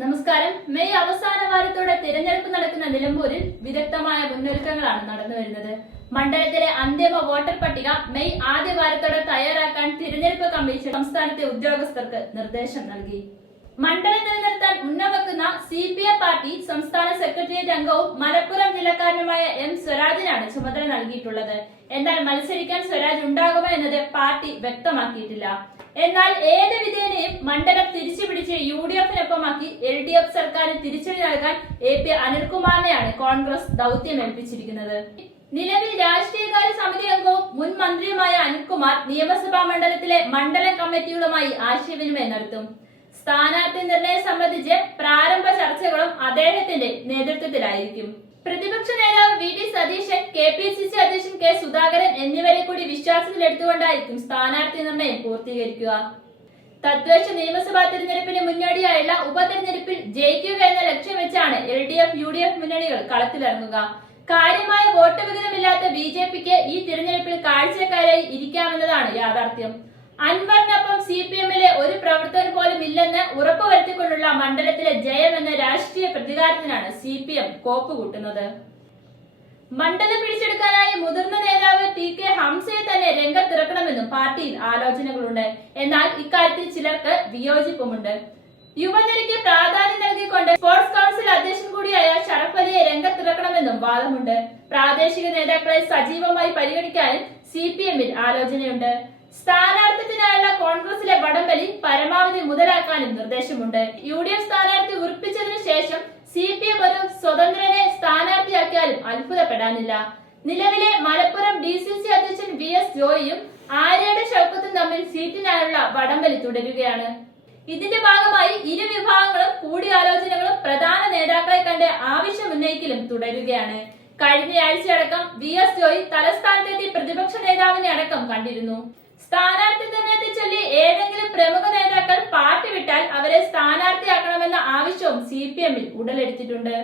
നമസ്കാരം. മെയ് അവസാന വാരത്തോടെ തിരഞ്ഞെടുപ്പ് നടക്കുന്ന നിലമ്പൂരിൽ വിദഗ്ധമായ മുന്നൊരുക്കങ്ങളാണ് നടന്നു വരുന്നത്. മണ്ഡലത്തിലെ അന്തിമ വോട്ടർ പട്ടിക മെയ് ആദ്യ വാരത്തോടെ തയ്യാറാക്കാൻ തിരഞ്ഞെടുപ്പ് കമ്മീഷൻ സംസ്ഥാനത്തെ ഉദ്യോഗസ്ഥർക്ക് നിർദ്ദേശം നൽകി. മണ്ഡലം നിലനിർത്താൻ ഉന്നവെക്കുന്ന സി പി എം പാർട്ടി സംസ്ഥാന സെക്രട്ടേറിയറ്റ് അംഗവും മലപ്പുറം ജില്ലക്കാരനുമായ എം സ്വരാജിനാണ് ചുമതല നൽകിയിട്ടുള്ളത്. എന്നാൽ മത്സരിക്കാൻ സ്വരാജ് ഉണ്ടാകുമോ എന്നത് പാർട്ടി വ്യക്തമാക്കിയിട്ടില്ല. എന്നാൽ ഏത് വിധേനയും മണ്ഡലം തിരിച്ചുപിടിച്ച് യു ഡി എഫിനൊപ്പമാക്കി എൽ ഡി എഫ് സർക്കാരിന് തിരിച്ചടി നൽകാൻ എ പി അനിൽകുമാറിനെയാണ് കോൺഗ്രസ് ദൗത്യം ഏൽപ്പിച്ചിരിക്കുന്നത്. നിലവിൽ രാഷ്ട്രീയകാര്യ സമിതി അംഗവും മുൻ മന്ത്രിയുമായ അനിൽകുമാർ നിയമസഭാ മണ്ഡലത്തിലെ മണ്ഡലം കമ്മിറ്റികളുമായി ആശയവിനിമയം നടത്തും. സ്ഥാനാർത്ഥി നിർണയം സംബന്ധിച്ച് പ്രാരംഭ ചർച്ചകളും അദ്ദേഹത്തിന്റെ നേതൃത്വത്തിലായിരിക്കും. പ്രതിപക്ഷ നേതാവ് V D Satheesan K P C C അധ്യക്ഷൻ കെ സുധാകരൻ എന്നിവരെ കൂടി വിശ്വാസത്തിലെടുത്തുകൊണ്ടായിരിക്കും സ്ഥാനാർത്ഥി നിർണയം പൂർത്തീകരിക്കുക. തദ്ദേശ നിയമസഭാ തെരഞ്ഞെടുപ്പിന് മുന്നോടിയായുള്ള ഉപതെരഞ്ഞെടുപ്പിൽ ജയിക്കുക എന്ന ലക്ഷ്യം വെച്ചാണ് L D F U D F മുന്നണികൾ കളത്തിലിറങ്ങുക. കാര്യമായ വോട്ട് വിഹിതമില്ലാത്ത ബി ജെ പിക്ക് ഈ തിരഞ്ഞെടുപ്പിൽ കാഴ്ചക്കാരായി ഇരിക്കാമെന്നതാണ് യാഥാർത്ഥ്യം. അൻവറിനൊപ്പം സി പി എമ്മിലെ ഒരു പ്രവർത്തകൻ പോലും ഇല്ലെന്ന് ഉറപ്പുവരുത്തിക്കൊണ്ടുള്ള മണ്ഡലത്തിലെ ജയം എന്ന രാഷ്ട്രീയ പ്രതികാരത്തിനാണ് സി പി എം കോപ്പ് കൂട്ടുന്നത് മണ്ഡലം പിടിച്ചെടുക്കാനായി മുതിർന്ന നേതാവ് ടി കെ ഹംസയെ തന്നെ രംഗത്തിറക്കണമെന്നും പാർട്ടിയിൽ ആലോചനകളുണ്ട്. എന്നാൽ ഇക്കാര്യത്തിൽ ചിലർക്ക് വിയോജിപ്പുമുണ്ട്. യുവനിരയ്ക്ക് പ്രാധാന്യം നൽകിക്കൊണ്ട് സ്പോർട്സ് കൗൺസിൽ അധ്യക്ഷൻ കൂടിയായ ഷറഫ് അലിയെ രംഗത്തിറക്കണമെന്നും വാദമുണ്ട്. പ്രാദേശിക നേതാക്കളെ സജീവമായി പരിഗണിക്കാനും സി പി എമ്മിൽ ആലോചനയുണ്ട്. സ്ഥാനാർത്ഥിത്തിനായുള്ള കോൺഗ്രസിലെ വടംവലി പരമാവധി മുതലാക്കാനും നിർദ്ദേശമുണ്ട്. യു ഡി എഫ് സ്ഥാനാർത്ഥി ഉറപ്പിച്ചതിനു ശേഷം സി പി എം ഒരു സ്വതന്ത്രനെ സ്ഥാനാർത്ഥിയാക്കിയാലും അത്ഭുതപ്പെടാനില്ല. നിലവിലെ മലപ്പുറം ഡി സി സി അധ്യക്ഷൻ വി എസ് ജോയിയും ആര്യയുടെ ഷൗക്കത്തും തമ്മിൽ സീറ്റിനായുള്ള വടംവലി തുടരുകയാണ്. ഇതിന്റെ ഭാഗമായി ഇരു വിഭാഗങ്ങളും കൂടിയാലോചനകളും പ്രധാന നേതാക്കളെ കണ്ട് ആവശ്യം ഉന്നയിക്കലും തുടരുകയാണ്. കഴിഞ്ഞയാഴ്ചയടക്കം വി എസ് ജോയി തലസ്ഥാനത്തെത്തി പ്രതിപക്ഷ നേതാവിനെ അടക്കം കണ്ടിരുന്നു. സ്ഥാനാർത്ഥി നിർണയത്തെ ചൊല്ലി ഏതെങ്കിലും പ്രമുഖ നേതാക്കൾ പാർട്ടി വിട്ടാൽ അവരെ സ്ഥാനാർത്ഥിയാക്കണമെന്ന ആവശ്യവും സി പി എമ്മിൽ ഉടലെടുത്തിട്ടുണ്ട്.